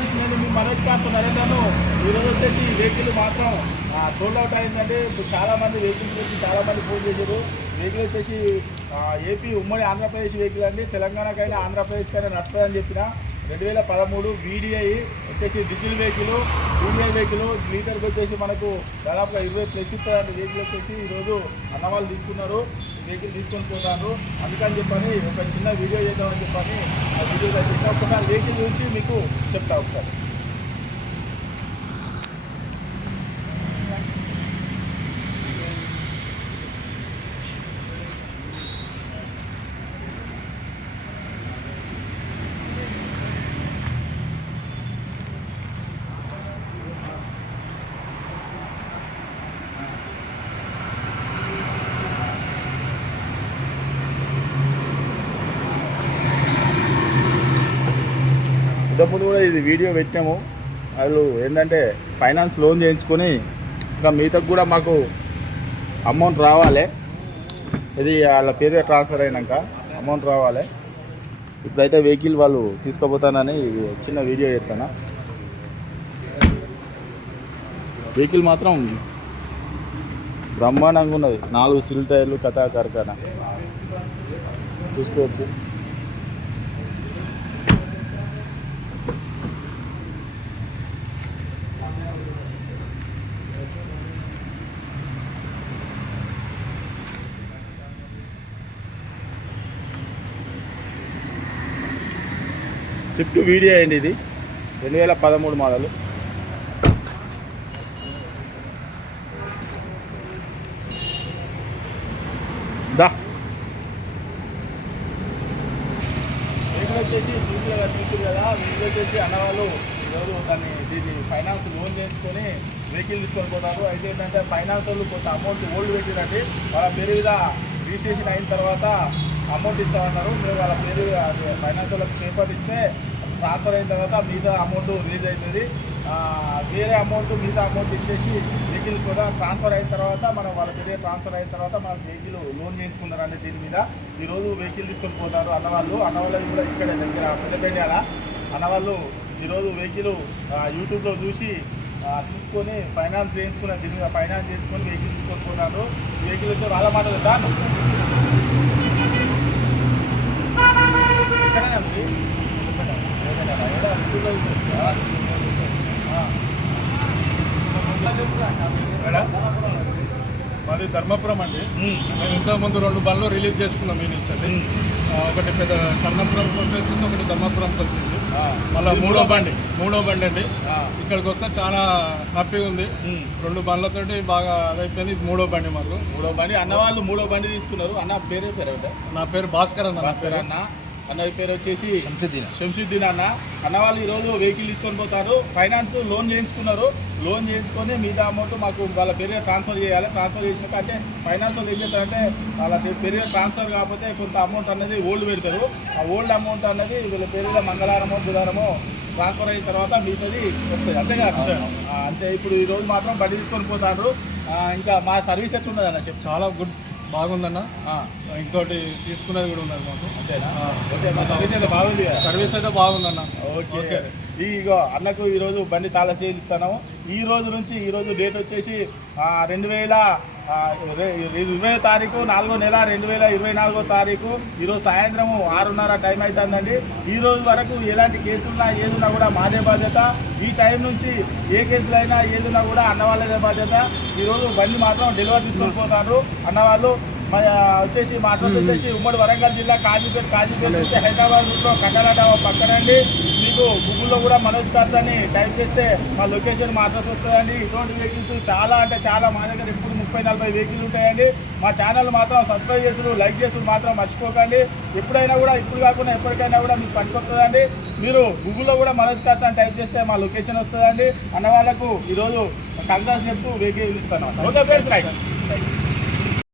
Friends నేను మీ Manoj cancer నరేంద్రను ఈరోజు వచ్చేసి ఈ వెహికల్ మాత్రం సోల్డ్ అవుట్ అయిందంటే ఇప్పుడు వెహికల్ గురించి చాలా మంది ఫోన్ చేశారు. వెహికల్ వచ్చేసి ఏపీ ఉమ్మడి ఆంధ్రప్రదేశ్ వెహికల్ అండి. తెలంగాణకైనా ఆంధ్రప్రదేశ్కైనా నడుస్తుందని చెప్పిన రెండు వేల పదమూడు వీడిఐ వచ్చేసి డీజిల్ వెహికల్ వీడిఐ వెహికల్ లీటర్కి వచ్చేసి మనకు దాదాపుగా ఇరవై ప్లస్ ఇస్తారంటే వెహికల్ వచ్చేసి. ఈరోజు అన్న వాళ్ళు తీసుకున్నారు వెహికల్ తీసుకొని పోతారు. అందుకని చెప్పని ఒక చిన్న వీడియో చేద్దామని చెప్పని ఆ వీడియో చేసి ఒకసారి వెహికల్ గురించి మీకు చెప్తా ఒకసారి. ఇంతకుముందు కూడా ఇది వీడియో పెట్టినాము. వాళ్ళు ఏంటంటే ఫైనాన్స్ లోన్ చేయించుకొని ఇంకా మిగతా కూడా మాకు అమౌంట్ రావాలి. ఇది వాళ్ళ పేరు ట్రాన్స్ఫర్ అయినాక అమౌంట్ రావాలి. ఇప్పుడైతే వెహికల్ వాళ్ళు తీసుకుపోతానని చిన్న వీడియో చేస్తాను వెహికల్ మాత్రం బ్రహ్మాండంగా ఉన్నది. నాలుగు సిల్ టైర్లు కథా కార్ఖానా. చూసుకోవచ్చు. స్విఫ్ట్ వీడియో అండి ఇది? రెండు వేల పదమూడు మోడల్ దా. వెహికల్ వచ్చేసి చూసి చూసారు కదా. వెహికల్ వచ్చేసి అన్నవాళ్ళు ఈరోజు దాన్ని దీన్ని ఫైనాన్స్ లోన్ చేయించుకొని వెహికల్ తీసుకొని పోతారు. అయితే ఏంటంటే ఫైనాన్స్ వాళ్ళు కొంత అమౌంట్ ఓల్డ్ పెట్టిరండి. వాళ్ళ పేరు మీద రిజిస్ట్రేషన్ అయిన తర్వాత అమౌంట్ ఇస్తామన్నారు మీరు వాళ్ళ పేరు ఫైనాన్స్ వాళ్ళకి పేపర్ ఇస్తే ట్రాన్స్ఫర్ అయిన తర్వాత మిగతా అమౌంట్ రిలీజ్ అవుతుంది. వేరే అమౌంట్ మిగతా అమౌంట్ ఇచ్చేసి వెహికల్ కూడా ట్రాన్స్ఫర్ అయిన తర్వాత మనం వాళ్ళ దగ్గర ట్రాన్స్ఫర్ అయిన తర్వాత మనం వెహికల్ లోన్ చేయించుకున్నారు చేయించుకున్నారండి దీని మీద. ఈరోజు వెహికల్ తీసుకొని పోతారు అన్నవాళ్ళు. అన్నవాళ్ళది కూడా ఇక్కడ దగ్గర పెద్దపేట అన్నవాళ్ళు ఈరోజు వెహికల్ యూట్యూబ్లో చూసి తీసుకొని ఫైనాన్స్ చేయించుకున్న దీని మీద ఫైనాన్స్ చేయించుకొని వెహికల్ తీసుకొని పోతారు. వెహికల్ వచ్చి వాళ్ళ మాట దాన్ని ఎక్కడైనా ఉంది? మాది ధర్మపురం అండి. మేము. ఇంతకుముందు రెండు బండ్లు రిలీజ్ చేసుకున్నాం మీ నుంచి ఒకటి పెద్ద కర్ణపురంకి వచ్చింది ఒకటి ధర్మపురంకి వచ్చింది మళ్ళీ మూడో బండి మూడో బండి అండి. ఇక్కడికి వస్తే చాలా హ్యాపీగా ఉంది. రెండు బండ్లతోటి బాగా అదైపోయింది ఇది మూడో బండి మాకు. మూడో బండి. అన్న వాళ్ళు మూడో బండి తీసుకున్నారు. అన్న పేరే పేరు? నా పేరు భాస్కర్ అన్న భాస్కర్. అన్న. అన్న పేరు వచ్చేసి శంసుద్దీన్. శంసుద్దీన్ అన్న. అన్న వాళ్ళు ఈరోజు వెహికల్ తీసుకొని పోతారు. ఫైనాన్స్ లోన్ చేయించుకున్నారు. లోన్ చేయించుకొని మిగతా అమౌంట్ మాకు వాళ్ళ పేరు ట్రాన్స్ఫర్ చేయాలి. ట్రాన్స్ఫర్ చేసినాక అంటే ఫైనాన్స్ వాళ్ళు ఏం చేస్తారంటే వాళ్ళ పేరు ట్రాన్స్ఫర్ కాకపోతే కొంత అమౌంట్ అనేది ఓల్డ్ పెడతారు. ఆ ఓల్డ్ అమౌంట్ అనేది వీళ్ళ పేరు మంగళవారమో బుధవారమో ట్రాన్స్ఫర్ అయిన తర్వాత మిగతాది వస్తుంది అంతే కదా? ఆ, అంతే. ఇప్పుడు ఈ రోజు మాత్రం బండి తీసుకొని పోతారు. ఇంకా మా సర్వీస్ ఎట్లున్నది అన్న? చెప్పు. చాలా గుడ్ బాగుందన్న. ఇంకోటి తీసుకునేది కూడా ఉన్నది మాకు. అంతేనా? సర్వీస్ అయితే బాగుంది కదా? సర్వీస్ అయితే బాగుందన్న. ఓకే. ఇగో అన్నకు ఈరోజు బండి తాళ చేయిస్తాను ఈ రోజు నుంచి ఈ రోజు డేట్ వచ్చేసి ఆ, రెండు వేల ఇరవై తారీఖు నాలుగో నెల రెండు వేల ఇరవై నాలుగో తారీఖు ఈరోజు సాయంత్రం ఆరున్నర టైం అవుతుందండి ఈ రోజు వరకు ఎలాంటి కేసులున్నా ఏదున్నా కూడా మాదే బాధ్యత. ఈ టైం నుంచి ఏ కేసులైనా ఏదున్నా కూడా అన్నవాళ్ళదే బాధ్యత. ఈరోజు బండి మాత్రం డెలివరీ తీసుకొని పోతారు. అన్నవాళ్ళు వచ్చేసి మా అడ్రస్ వచ్చేసి ఉమ్మడి వరంగల్ జిల్లా కాజీపేట కాజీపేట నుంచి హైదరాబాద్ రూట్లో కండలాట పక్కనండి మీకు గూగుల్లో కూడా మనోజ్ కార్స్ అని టైప్ చేస్తే మా లొకేషన్ మా అడ్రస్ వస్తుందండి. ఇటువంటి వెహికల్స్ చాలా అంటే చాలా మా దగ్గర ఇప్పుడు ముప్పై నలభై వెహికల్స్ ఉంటాయండి. మా ఛానల్ మాత్రం సబ్స్క్రైబ్ చేసుడు లైక్ చేసుడు మాత్రం మర్చిపోకండి. ఎప్పుడైనా కూడా ఇప్పుడు కాకుండా ఎప్పటికైనా కూడా మీకు పనికొస్తుందండి. మీరు గూగుల్లో కూడా మనోజ్ కార్స్ అని టైప్ చేస్తే మా లొకేషన్ వస్తుందండి. అన్న వాళ్ళకు ఈరోజు కంగ్రాస్ చెప్తూ వెహికల్ ఇస్తాను. Okay friends right